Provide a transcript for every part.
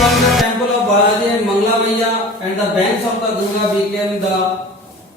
from the temple of Balaji and Mangla Maiya and the banks of the Ganga became the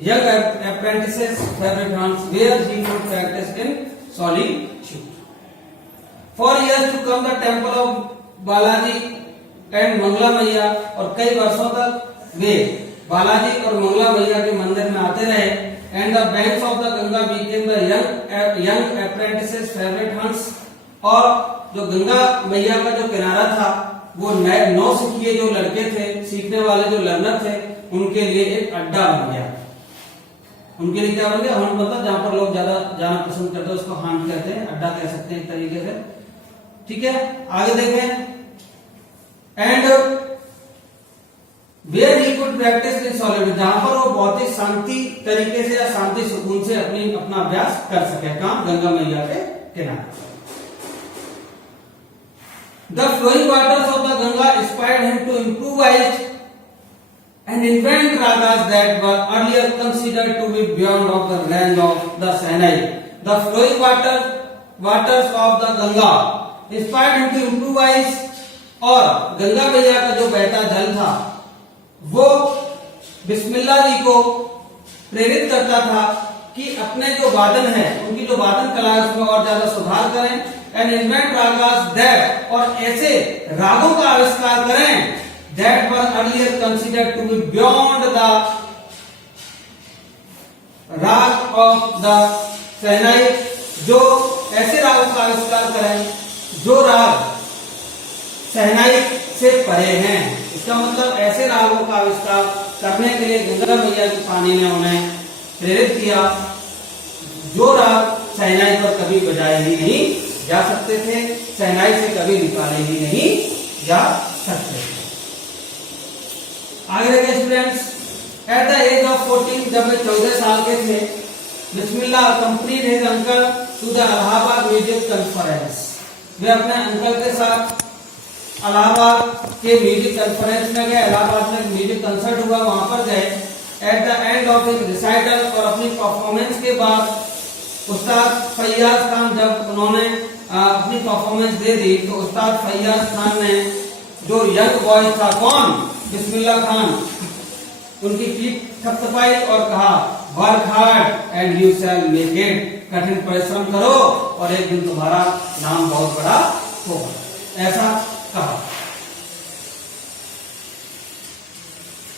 young apprentice's favorite haunts where he would practice in solitude. For years to come, the temple of Balaji and Mangla Maiya और कई वर्षों तक वे बालाजी और मंगला मैया के मंदिर में आते रहे and the banks of the Ganga became the young apprentices favorite haunts और जो गंगा मैया का जो किनारा था वो नौ सिखिए जो लड़के थे, सीखने वाले जो लर्नर थे, उनके लिए एक अड्डा बन गया। उनके लिए क्या बन गया? हॉन्ट मतलब जहां पर लोग ज्यादा जाना पसंद करते हैं उसको हॉन्ट कहते हैं, अड्डा कह सकते हैं एक तरीके से। ठीक है, आगे देखें। And where he could practice in solitude, जहां पर वो बहुत ही शांति तरीके से या शांति सुकून से अपना अभ्यास कर सके। कहां? गंगा मैया के किनारे। The flowing waters of the Ganga inspired him to improvise and invent ragas that were earlier considered to be beyond of the range of the Sainai. The flowing waters of the Ganga inspired him to improvise, और गंगा मैया का जो बहता जल था वो बिस्मिल्लाह जी को प्रेरित करता था कि अपने जो वादन है, उनकी जो वादन कला है उसमें और ज्यादा सुधार करें। एंड इन्वेंट रागास दैट, और ऐसे रागों का आविष्कार करें that were earlier considered to be beyond the raga of the shehnai, जो ऐसे रागों का आविष्कार करें जो राग सहनाई से परे हैं। इसका मतलब ऐसे रागों का आविष्कार करने के लिए गंगा मैया की पानी ने उन्हें प्रेरित किया जो राग सहनाई पर कभी बजाए ही नहीं जा सकते थे, सहनाई से कभी निकाले ही नहीं जा सकते थे। आगे देखें students. At the age of 14, जब वे 14 साल के थे, Bismillah accompanied his uncle to the Allahabad music conference. वे अपने अंकल के साथ इलाहाबाद के म्यूजिक कॉन्फ्रेंस में गए। इलाहाबाद में म्यूजिक कंसर्ट हुआ, वहां पर गए। At the end of his recital, और अपनी परफॉर्मेंस के बाद उस्ताद फैयाज खान जब उन्होंने अपनी परफॉर्मेंस दे दी तो उस्ताद फैयाज खान ने जो यंग बॉय था, कौन? बिस्मिल्लाह खान, उनकी पीठ थपथपाई और कहा work hard and you shall make it, कठिन परिश्रम करो और एक दिन तुम्हारा नाम बहुत बड़ा होगा, ऐसा कहा।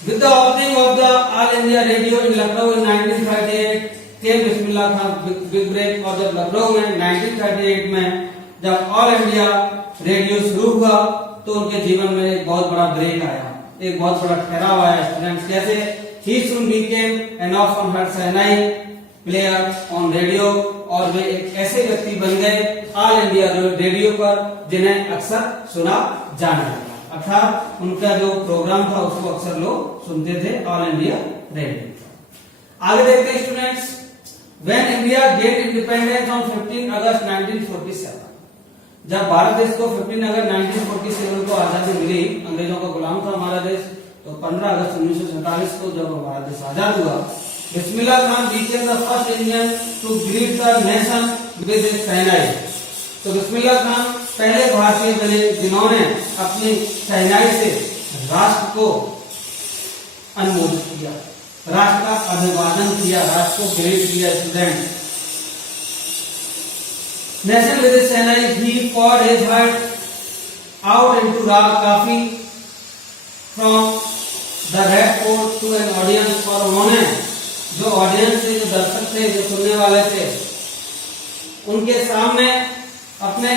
With the opening of the All India Radio in Lucknow in 1938 came Bismillah Khan big break. और जब लखनऊ में 1938 में जब ऑल इंडिया रेडियो शुरू हुआ तो उनके जीवन में एक बहुत बड़ा ब्रेक आया, एक बहुत बड़ा ठहराव आया। स्टूडेंट्स कैसे? He soon became an often heard Sainai player on radio, और वे एक ऐसे व्यक्ति बन गए ऑल इंडिया रेडियो पर जिन्हें अक्सर सुना जाने लगा। अर्थात उनका जो प्रोग्राम था उसको अक्सर लोग सुनते थे, ऑल इंडिया रेडियो। आगे देखते हैं students. When India gained independence on 15 अगस्त 1947, जब भारत देश को 15 अगस्त 1947 को आजादी मिली, अंग्रेजों का गुलाम था हमारा देश, तो 15 अगस्त 1947 को जब हमारा देश आजाद हुआ, Bismillah Khan became the first Indian to greet the nation with his सहनाई। तो बिस्मिल्लाह खान पहले भारतीय बने जिन्होंने अपनी सहनाई से राष्ट्र को अनुमोदित किया, राष्ट्र का अभिवादन किया, राष्ट्र को ग्रेट किया। Student nation with shehnai he poured his heart out into raag Kafi from the Red Fort to an audience, और उन्होंने जो ऑडियंस थे, जो दर्शक थे, जो सुनने वाले थे, उनके सामने अपने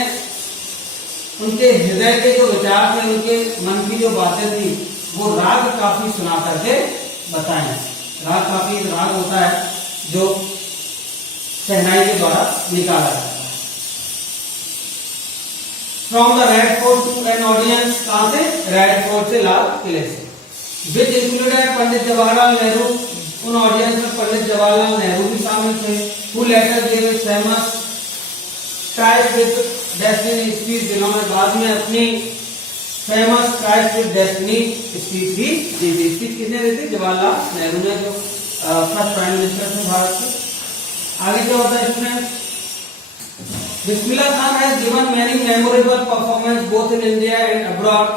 उनके हृदय के जो विचार थे, उनके मन की जो बातें थी, वो राग काफी सुना करके बताएं। राग काफी राग होता है जो सहनाई के द्वारा निकाला जाता है। From the Red Fort to an audience, कहां से? रेड फोर्ट से, लाल किले से। विच इंक्लूडेड पंडित जवाहरलाल नेहरू, उन ऑडियंस में पंडित जवाहरलाल नेहरू भी शामिल थे। Who later give his famous tryst with destiny speech, जिन्होंने बाद में अपनी famous tryst with destiny speech भी दी थी। स्पीच किसने दी थी? जवाहरलाल नेहरू ने, जो फर्स्ट प्राइम मिनिस्टर थे भारत के। आगे क्या होता है student? Bismillah Khan has given many memorable performances both in India and abroad.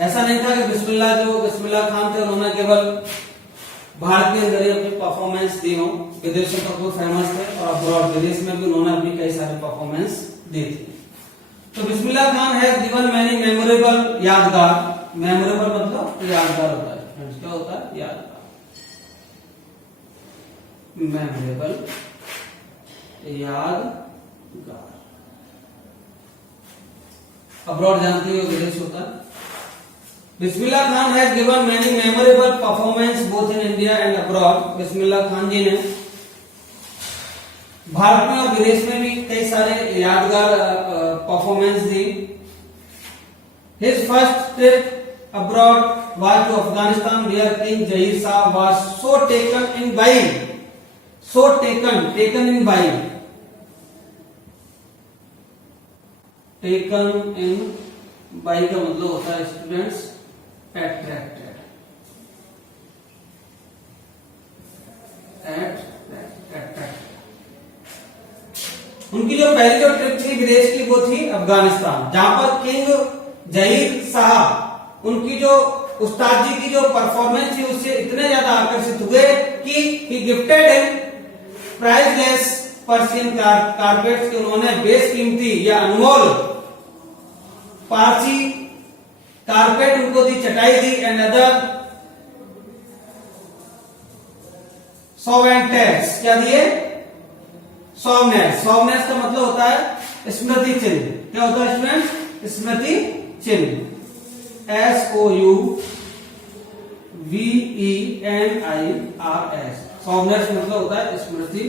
ऐसा नहीं था कि बिस्मिल्लाह खान थे उन्होंने केवल भारत के अंदर ही अपनी परफॉर्मेंस दी हो, विदेशों तक वो फेमस थे और अब्रॉड विदेश में भी उन्होंने अपनी कई सारी परफॉर्मेंस दी थी। तो Bismillah Khan has given many memorable, यादगार, मेमोरेबल मतलब यादगार होता है, क्या होता है? यादगार, मेमोरेबल, यादगार। अब्रॉड जानते हो विदेश होता है। Bismillah Khan has given many memorable performance both in India and abroad. Bismillah Khan ji ने भारत में और विदेश में भी कई सारे यादगार परफॉर्मेंस दी। His first trip abroad was to Afghanistan where king Zahir Shah was so taken in by, so taken in by, taken in by का मतलब होता है स्टूडेंट्स attracted, उनकी जो पहली जो ट्रिप थी विदेश की वो थी अफगानिस्तान, जहां पर किंग जहीर शाह उनकी जो उस्ताद जी की जो परफॉर्मेंस थी उससे इतने ज्यादा आकर्षित हुए कि he gifted him priceless Persian carpets, कि उन्होंने बेशकीमती या अनमोल पारसी कारपेट उनको दी, चटाई दी, एंड अदर सोवेंटेस, क्या दिए? सोवनेस। सोवनेस का मतलब होता है स्मृति चिन्ह। क्या होता है स्टूडेंट? स्मृति चिन्ह, SOUVENIRS। सोवनेस मतलब होता है स्मृति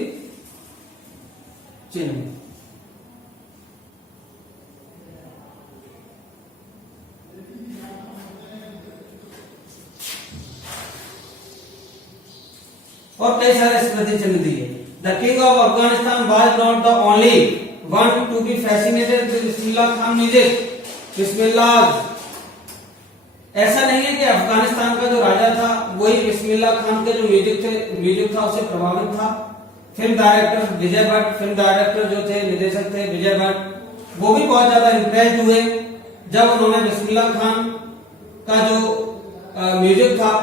चिन्ह। और कई सारे स्मृति चिन्ह दिए। The king of Afghanistan was not the only one to be fascinated with Bismillah Khan music. Bismillah, ऐसा नहीं है कि अफगानिस्तान का जो राजा था वही बिस्मिल्लाह खान के जो म्यूजिक था उससे प्रभावित था। फिल्म डायरेक्टर विजय भट्ट, फिल्म डायरेक्टर जो थे, निर्देशक थे विजय भट्ट, वो भी बहुत ज्यादा इंप्रेस्ड हुए जब उन्होंने बिस्मिल्लाह खान का जो म्यूजिक था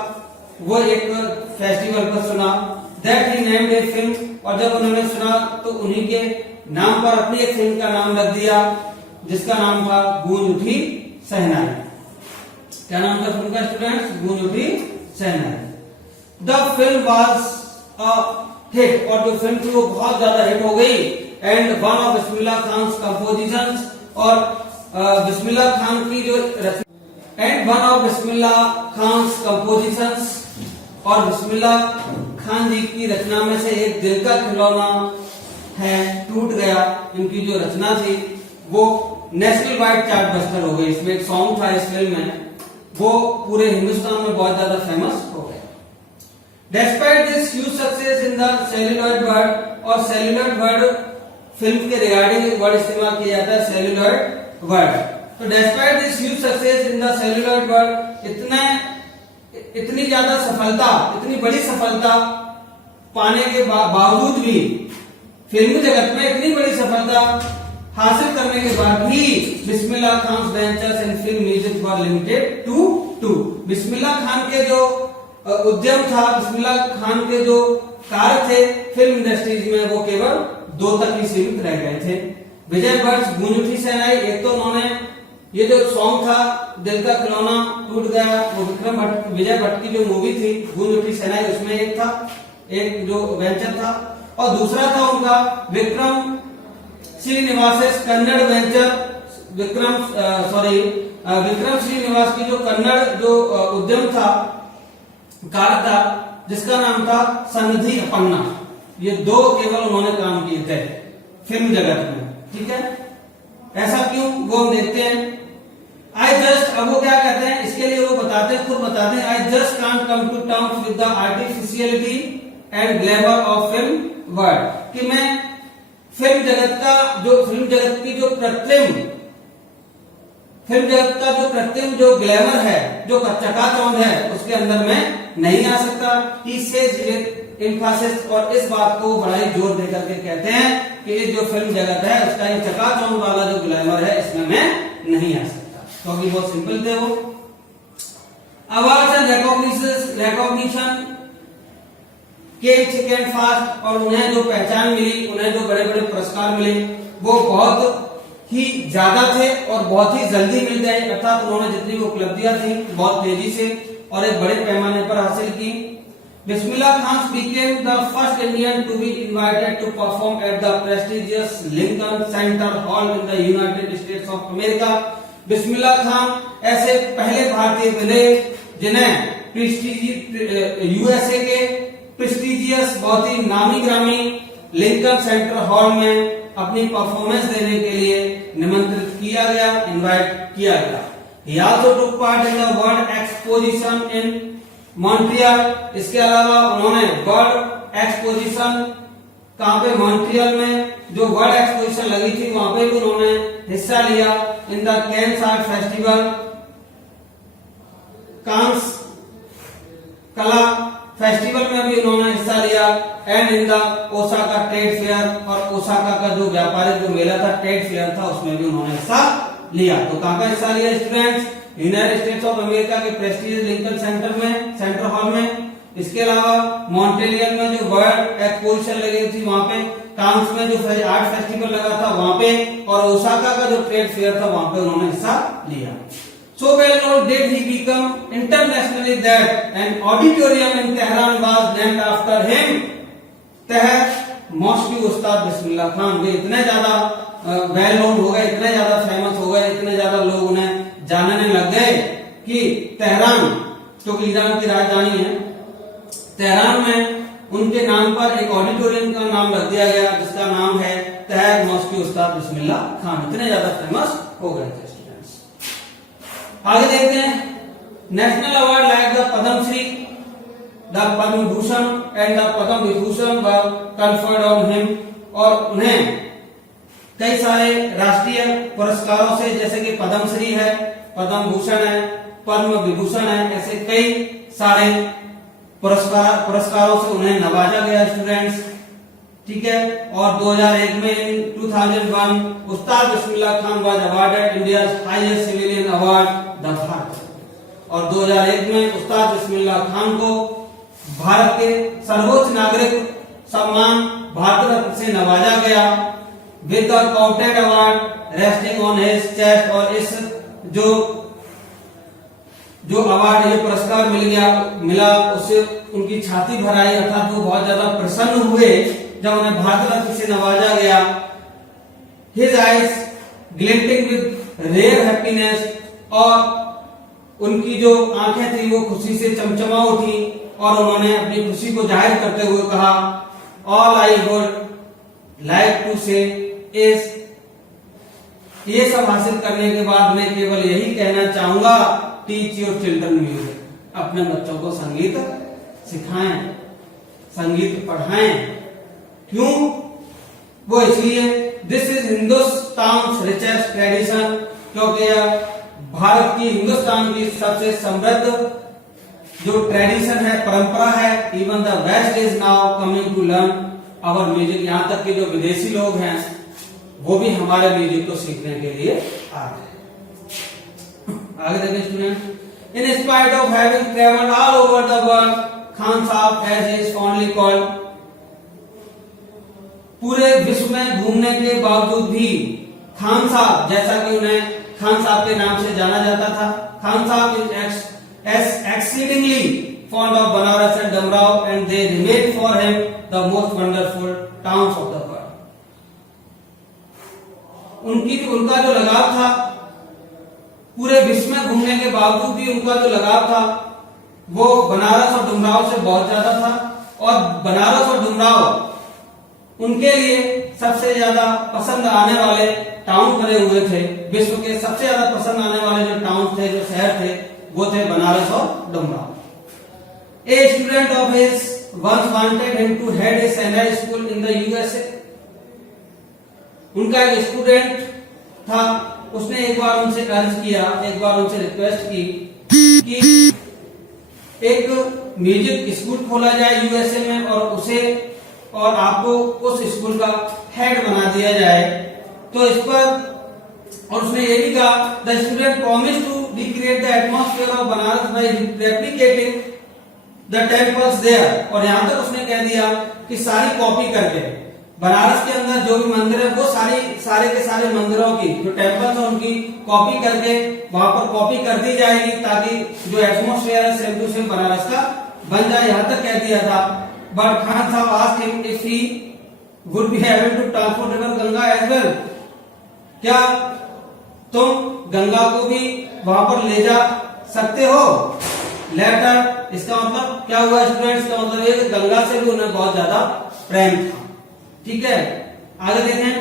वो एक फेस्टिवल पर सुना। That he named a film, और जब उन्होंने सुना तो उन्हीं के नाम पर अपनी एक फिल्म का नाम रख दिया जिसका नाम था गूंज उठी शहनाई। क्या नाम था फिल्म का students? Goonj Uthi Shehnai. The film was a hit, और जो फिल्म थी वो बहुत ज्यादा हिट हो गई। And one of Bismillah Khan compositions, और बिस्मिल्लाह खान की जो and one of Bismillah Khan compositions, और बिस्मिल्लाह खान जी की रचना में से एक दिल का खिलौना है टूट गया, इनकी जो रचना थी वो नेशनल वाइड चार्ट बस्टर हो गई। इसमें एक सॉन्ग था इस फिल्म में, वो पूरे हिंदुस्तान में बहुत ज्यादा फेमस हो गया। Despite this huge success in the celluloid word, और सेल्यूलॉइड वर्ड फिल्म के रिगार्डिंग एक वर्ड इस्तेमाल किया जाता है, सेल्यूलॉइड वर्ड। तो despite this huge success in the celluloid word, इतनी ज्यादा सफलता, इतनी बड़ी सफलता पाने के बावजूद भी, फिल्म जगत में इतनी बड़ी सफलता हासिल करने के बाद भी Bismillah Khan ventures in film music were limited to 2। Bismillah Khan के जो उद्यम था, बिस्मिल्लाह खान के जो कार्य थे फिल्म इंडस्ट्रीज में, वो केवल 2 तक ही सीमित रह गए थे। विजय भट्ट गूंज उठी शहनाई, एक तो उन्होंने ये जो सॉन्ग था दिल का खिलौना टूट गया, वो विजय भट्ट की जो मूवी थी गूंज उठी शहनाई, उसमें एक था, एक जो वेंचर था, और दूसरा था उनका विक्रम श्रीनिवास कन्नड़ वेंचर, विक्रम श्रीनिवास की जो कन्नड़ जो उद्यम था, कार्य था, जिसका नाम था सन्निधि अपन्ना। ये 2 केवल उन्होंने काम किए थे फिल्म जगत में, ठीक है। ऐसा क्यों, वो हम देखते हैं। अब वो क्या कहते हैं, इसके लिए वो बताते हैं, खुद बताते हैं, I just can't come to terms with the artificiality and glamour of film world, कि मैं फिल्म जगत की जो कृत्रिम जो ग्लैमर है, जो चकाचौंध है, उसके अंदर मैं नहीं आ सकता। ही सेज विद एम्फेसिस, और इस बात को बड़ा ही जोर देकर के कहते हैं कि ये जो फिल्म जगत है उसका ये चकाचौंध वाला जो ग्लैमर है इसमें मैं नहीं आ सकता, क्योंकि बहुत सिंपल थे वो। अवार्ड्स एंड रिकॉग्निशन के सेकेंड फास्ट, और उन्हें जो पहचान मिली, उन्हें जो बड़े बड़े पुरस्कार मिले वो बहुत ही ज्यादा थे और बहुत ही जल्दी मिल गए, अर्थात उन्होंने जितनी भी उपलब्धियां थी बहुत तेजी से और एक बड़े पैमाने पर हासिल की। Bismillah Khan became the first Indian to be invited to perform at the prestigious Lincoln Center Hall in the United States of America. Bismillah Khan ऐसे पहले भारतीय बने जिन्हें यूएसए के प्रेस्टिजियस बहुत ही नामी ग्रामी लिंकन सेंटर हॉल में अपनी परफॉर्मेंस देने के लिए निमंत्रित किया गया, इनवाइट किया गया। He also took part in the World Exposition in Montreal. इसके अलावा उन्होंने वर्ल्ड एक्सपोजिशन कहाँ पे, मॉन्ट्रियल में जो वर्ल्ड एक्सपोजिशन लगी थी वहां पे भी उन्होंने हिस्सा लिया। In the Cannes art festival, Cannes कला फेस्टिवल में भी उन्होंने हिस्सा लिया। And in the Osaka trade fair, और ओसाका का जो व्यापारिक जो मेला था, ट्रेड फेयर था, उसमें भी उन्होंने हिस्सा लिया। तो कहाँ का हिस्सा लिया students? United states of America के प्रेस्टिजियस लिंकन सेंटर में, सेंटर हॉल में। इसके अलावा मॉन्ट्रियल में जो वर्ल्ड एक्सपोजिशन लगी थी वहां पे, कांस में जो आर्ट फेस्टिवल लगा था वहां पे, और ओसाका का जो ट्रेड फेयर था वहां पे उन्होंने हिस्सा लिया। So well known did he become internationally that an auditorium in Tehran was named after him. मॉस्की उस्ताद बिस्मिल्लाह खान, वे इतने ज्यादा वेल नोन हो गए, इतने ज्यादा फेमस हो गए, इतने ज्यादा लोग उन्हें जानने लग गए कि तेहरान, क्योंकि ईरान की राजधानी है, तेहरान में उनके नाम पर एक ऑडिटोरियम का नाम रख दिया गया जिसका नाम है तहर मॉस्की उस्ताद बिस्मिल्लाह खान। इतने ज्यादा फेमस हो गए थे स्टूडेंट्स। आगे देखते हैं, national award like the Padmashri, the Padma Bhushan and the Padma Vibhushan were conferred on him, और उन्हें कई सारे राष्ट्रीय पुरस्कारों से, जैसे कि पद्मश्री है, पद्म भूषण है, पद्म विभूषण है, ऐसे कई सारे पुरस्कारों से उन्हें नवाजा गया स्टूडेंट्स। ठीक है, और 2001 में 2001 Ustad Bismillah Khan was awarded India's highest civilian award the Bharat, और 2001 में उस्ताद बिस्मिल्लाह खान को भारत के सर्वोच्च नागरिक सम्मान भारत रत्न से नवाजा गया with the counted award resting on his chest, और इस जो अवार्ड, ये पुरस्कार मिला उससे उनकी छाती भराई, अर्थात वो बहुत ज्यादा प्रसन्न हुए जब उन्हें भारत रत्न से नवाजा गया। His eyes glinting with rare happiness, और उनकी जो आंखें थी वो खुशी से चमचमा उठी, और उन्होंने अपनी खुशी को जाहिर करते हुए कहा, all I would like to say is, ये सब हासिल करने के बाद मैं केवल यही कहना चाहूंगा, टीच योर चिल्ड्रन म्यूजिक, अपने बच्चों को संगीत सिखाएं, संगीत पढ़ाएं। क्यों? वो इसलिए, this is Hindustan richest tradition, क्योंकि यह भारत की, हिंदुस्तान की सबसे समृद्ध जो ट्रेडिशन है, परंपरा है। Even the west is now coming to learn our music, यहाँ तक कि जो विदेशी लोग हैं वो भी हमारे म्यूजिक को सीखने के लिए आ रहे हैं। आगे देखें student, in spite of having travelled all over the world, Khan sahab as he is fondly called, पूरे विश्व में घूमने के बावजूद भी खान साहब, जैसा कि उन्हें खान साहब के नाम से जाना जाता था, खान साहब is exceedingly fond of Banaras and Damrao, and they remain for him the most wonderful towns of the world. उनका जो लगाव था, पूरे विश्व में घूमने के बावजूद भी उनका जो लगाव था वो बनारस और डुमराव से बहुत ज्यादा था, और बनारस और डुमराव उनके लिए सबसे ज्यादा पसंद आने वाले टाउन बने हुए थे। विश्व के सबसे ज्यादा पसंद आने वाले जो टाउन थे, जो शहर थे, वो थे बनारस और Dumraon. A student of his once wanted him to head a senate school in the USA, उनका एक स्टूडेंट था, उसने एक बार उनसे अर्ज किया, एक बार उनसे रिक्वेस्ट की कि एक म्यूजिक स्कूल खोला जाए यूएसए में, और आपको उस स्कूल का हेड बना दिया जाए। तो इस पर, और उसने ये भी कहा, the student promise to recreate the atmosphere of Banaras by replicating the temples there। और यहां तक उसने कह दिया कि सारी कॉपी करके बनारस के अंदर जो भी मंदिर है वो सारे के सारे मंदिरों की जो टेम्पल्स है उनकी कॉपी करके वहां पर कॉपी कर दी जाएगी, ताकि जो एटमोस्फेयर है सेम टू सेम बनारस का बन जाए। यहां तक कह दिया था। But Khan Sahab asked him if he would be able to transport river Ganga as well. क्या तुम गंगा को भी वहां पर ले जा सकते हो? लेटर, इसका मतलब क्या हुआ स्टूडेंट्स? का मतलब ये कि गंगा से भी उन्हें बहुत ज्यादा प्रेम था। ठीक है, आगे देखें।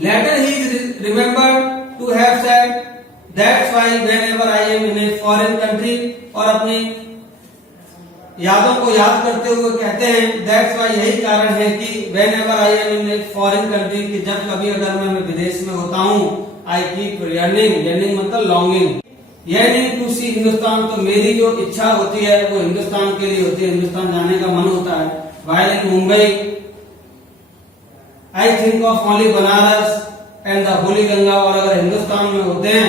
Later he remembered to have said that's why whenever I am in a foreign country. और अपनी यादों को याद करते हुए कहते हैं दैट्स व्हाई, यही कारण है कि whenever I am in a foreign country, कि जब कभी अगर मैं विदेश में होता हूं, आई कीप यर्निंग, यर्निंग मतलब लॉन्गिंग, yearning टू सी हिंदुस्तान। तो मेरी जो इच्छा होती है वो हिंदुस्तान के लिए होती है, हिंदुस्तान जाने का मन होता है। while in Mumbai I think of only Banaras and the Holi Ganga. और अगर हिंदुस्तान में होते हैं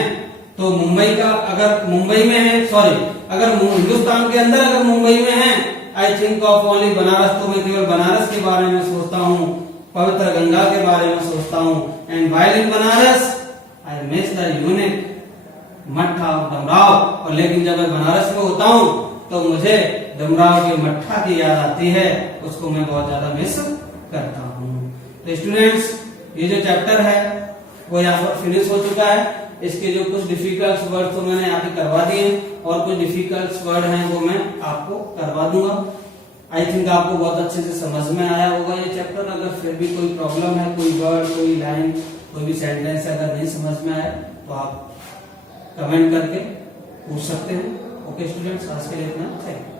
तो मुंबई का, अगर मुंबई में है, सॉरी, अगर हिंदुस्तान के अंदर अगर मुंबई में है, I think of only Banaras, तो मैं केवल बनारस के बारे में सोचता हूँ, पवित्र गंगा के बारे में सोचता हूँ। And while in Banaras I miss the unique मट्ठा डमराव। और लेकिन जब मैं बनारस में होता हूँ तो मुझे डमराव के मट्ठा की याद आती है, उसको मैं बहुत ज्यादा मिस करता हूँ। तो स्टूडेंट्स, ये जो चैप्टर है वो यहाँ पर फिनिश हो चुका है। इसके जो कुछ डिफिकल्ट वर्ड तो मैंने यहाँ पे करवा दिए, और कुछ डिफिकल्ट वर्ड हैं वो मैं आपको करवा दूंगा। आई थिंक आपको बहुत अच्छे से समझ में आया होगा ये चैप्टर। अगर फिर भी कोई प्रॉब्लम है, कोई वर्ड, कोई लाइन, कोई भी सेंटेंस अगर नहीं समझ में आए तो आप कमेंट करके पूछ सकते हैं। ओके स्टूडेंट्स, आज के लिए इतना, थैंक यू।